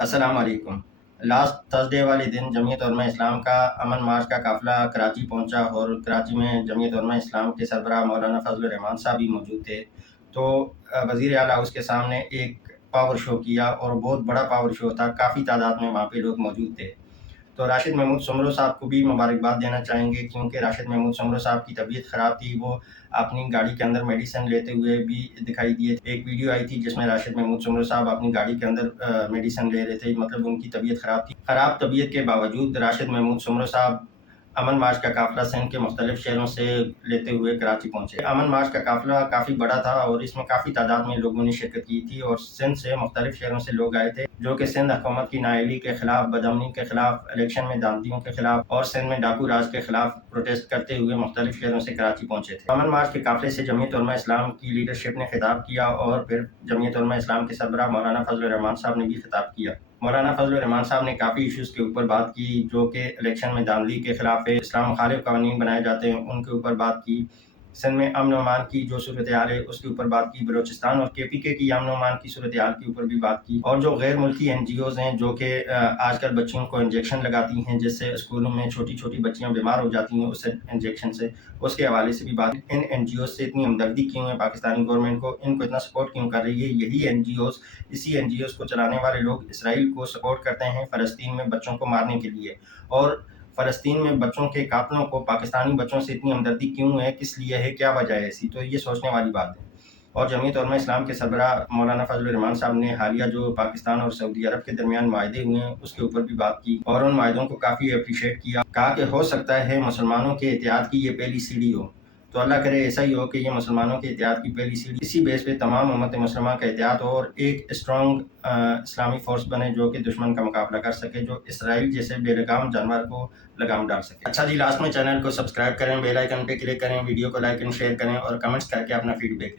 السلام علیکم۔ Last Thursday والے دن جمعیت علماء اسلام کا امن مارچ کا قافلہ کراچی پہنچا اور کراچی میں جمعیت علماء اسلام کے سربراہ مولانا فضل الرحمان صاحب بھی موجود تھے۔ تو وزیر اعلیٰ اس کے سامنے ایک پاور شو کیا اور بہت بڑا پاور شو تھا، کافی تعداد میں وہاں پہ لوگ موجود تھے۔ تو راشد محمود سمرو صاحب کو بھی مبارکباد دینا چاہیں گے، کیونکہ راشد محمود سمرو صاحب کی طبیعت خراب تھی، وہ اپنی گاڑی کے اندر میڈیسن لیتے ہوئے بھی دکھائی دیے تھے۔ ایک ویڈیو آئی تھی جس میں راشد محمود سمرو صاحب اپنی گاڑی کے اندر میڈیسن لے رہے تھے، مطلب ان کی طبیعت خراب تھی۔ خراب طبیعت کے باوجود راشد محمود سمرو صاحب امن مارچ کا قافلہ سندھ کے مختلف شہروں سے لیتے ہوئے کراچی پہنچے۔ امن مارچ کا قافلہ کافی بڑا تھا اور اس میں کافی تعداد میں لوگوں نے شرکت کی تھی، اور سندھ سے مختلف شہروں سے لوگ آئے تھے جو کہ سندھ حکومت کی نااہلی کے خلاف، بدامنی کے خلاف، الیکشن میں دھاندلیوں کے خلاف اور سندھ میں ڈاکو راج کے خلاف پروٹیسٹ کرتے ہوئے مختلف شہروں سے کراچی پہنچے تھے۔ امن مارچ کے قافلے سے جمعیت علماء اسلام کی لیڈرشپ نے خطاب کیا اور پھر جمعیت علماء اسلام کے سربراہ مولانا فضل الرحمان صاحب نے بھی خطاب کیا۔ مولانا فضل الرحمان صاحب نے کافی ایشوز کے اوپر بات کی، جو کہ الیکشن میں دھاندلی کے خلاف ہے، اسلام مخالف قوانین بنائے جاتے ہیں، ان کے اوپر بات کی۔ سندھ میں امن و امان کی جو صورتحال ہے اس کے اوپر بات کی، بلوچستان اور KPK کی امن و امان کی صورتحال کے اوپر بھی بات کی، اور جو غیر ملکی NGOs ہیں جو کہ آج کل بچیوں کو انجیکشن لگاتی ہیں، جس سے اسکولوں میں چھوٹی چھوٹی بچیاں بیمار ہو جاتی ہیں اس انجیکشن سے، اس کے حوالے سے بھی بات۔ ان NGOs سے اتنی ہمدردی کیوں ہے پاکستانی گورنمنٹ کو، ان کو اتنا سپورٹ کیوں کر رہی ہے؟ یہی اسی NGOs کو چلانے والے لوگ اسرائیل کو سپورٹ کرتے ہیں فلسطین میں بچوں کو مارنے کے لیے، اور فلسطین میں بچوں کے قاتلوں کو پاکستانی بچوں سے اتنی ہمدردی کیوں ہے، کس لیے ہے، کیا وجہ ہے ایسی؟ تو یہ سوچنے والی بات ہے۔ اور جمعیت علماء اسلام کے سربراہ مولانا فضل الرحمان صاحب نے حالیہ جو پاکستان اور سعودی عرب کے درمیان معاہدے ہوئے ہیں اس کے اوپر بھی بات کی، اور ان معاہدوں کو کافی اپریشیٹ کیا، کہا کہ ہو سکتا ہے مسلمانوں کے اتحاد کی یہ پہلی سیڑھی ہو، تو اللہ کرے ایسا ہی ہو کہ یہ مسلمانوں کے اتحاد کی پہلی سیڑھی، اسی بیس پہ تمام امت مسلمہ کا اتحاد ہو اور ایک اسٹرانگ اسلامی فورس بنے جو کہ دشمن کا مقابلہ کر سکے، جو اسرائیل جیسے بے لگام جانور کو لگام ڈال سکے۔ اچھا جی، لاسٹ میں چینل کو سبسکرائب کریں، بیل آئیکن پہ کلک کریں، ویڈیو کو لائک اینڈ شیئر کریں اور کمنٹس کر کے اپنا فیڈ بیک دیں۔